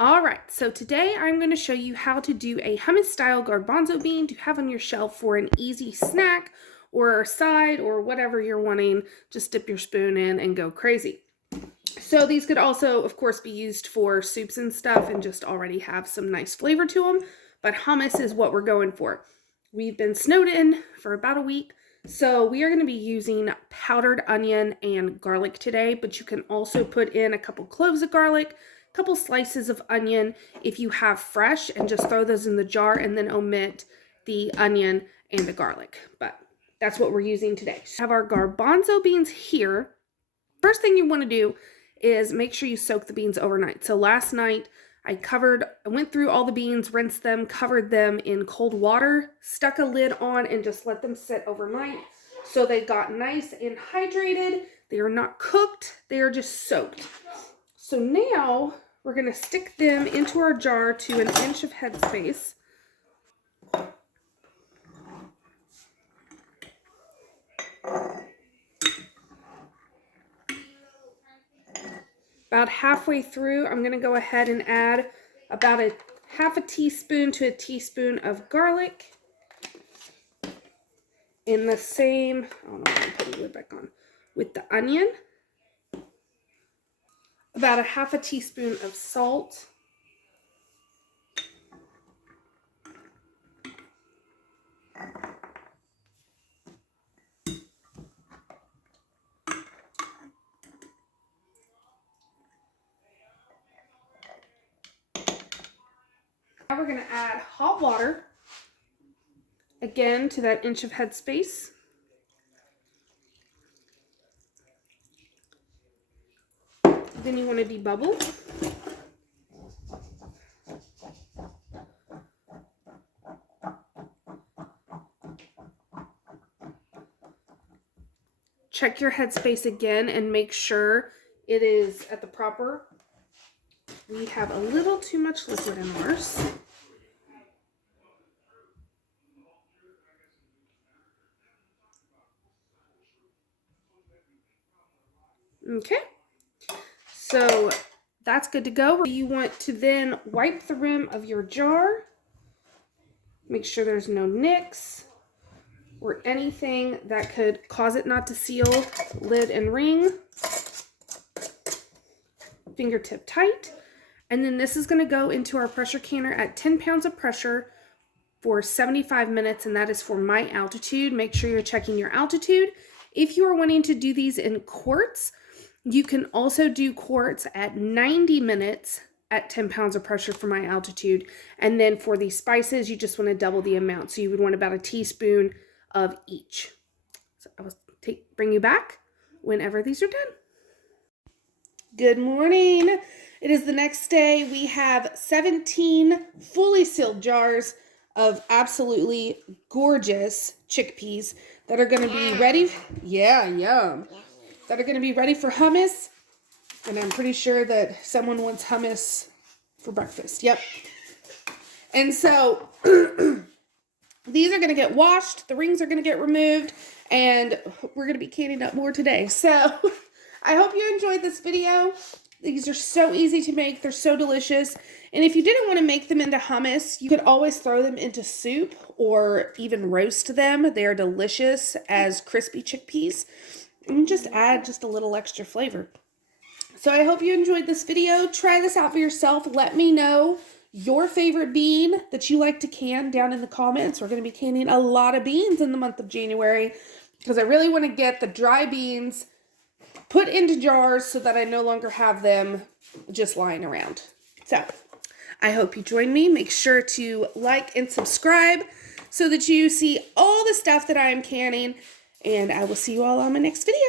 All right, so today I'm going to show you how to do a hummus style garbanzo bean to have on your shelf for an easy snack or side or whatever you're wanting. Just dip your spoon in and go crazy. So these could also, of course, be used for soups and stuff and just already have some nice flavor to them. But hummus is what we're going for. We've been snowed in for about a week. So we are going to be using powdered onion and garlic today. But you can also put in a couple cloves of garlic, a couple slices of onion if you have fresh, and just throw those in the jar and then omit the onion and the garlic. But that's what we're using today. So we have our garbanzo beans here. First thing you want to do is make sure you soak the beans overnight. So last night I went through all the beans, rinsed them, covered them in cold water, stuck a lid on, and just let them sit overnight. So they got nice and hydrated. They are not cooked, they are just soaked. So now we're going to stick them into our jar to 1 inch of headspace. About halfway through, I'm going to go ahead and add about a half a teaspoon to a teaspoon of garlic. In the same, oh no, I'm putting the lid back on, with the onion. About a half a teaspoon of salt. Now we're going to add hot water, again to that inch of headspace. Then you want to debubble. Check your headspace again and make sure it is at the proper. We have a little too much liquid in ours. Okay, so that's good to go. You want to then wipe the rim of your jar. Make sure there's no nicks or anything that could cause it not to seal. Lid and ring. Fingertip tight. And then this is going to go into our pressure canner at 10 pounds of pressure for 75 minutes, and that is for my altitude. Make sure you're checking your altitude. If you are wanting to do these in quarts, you can also do quarts at 90 minutes at 10 pounds of pressure for my altitude. And then for the spices, you just want to double the amount. So you would want about a teaspoon of each. So I will bring you back whenever these are done. Good morning. It is the next day. We have 17 fully sealed jars of absolutely gorgeous chickpeas that are going to be ready. Yeah, yum. That are going to be ready for hummus. And I'm pretty sure that someone wants hummus for breakfast. Yep. And so these are going to get washed. The rings are going to get removed. And we're going to be canning up more today. So I hope you enjoyed this video. These are so easy to make. They're so delicious. And if you didn't want to make them into hummus, you could always throw them into soup or even roast them. They are delicious as crispy chickpeas. And just add just a little extra flavor. So I hope you enjoyed this video. Try this out for yourself. Let me know your favorite bean that you like to can down in the comments. We're going to be canning a lot of beans in the month of January because I really want to get the dry beans put into jars so that I no longer have them just lying around. So I hope you join me. Make sure to like and subscribe so that you see all the stuff that I am canning. And I will see you all on my next video.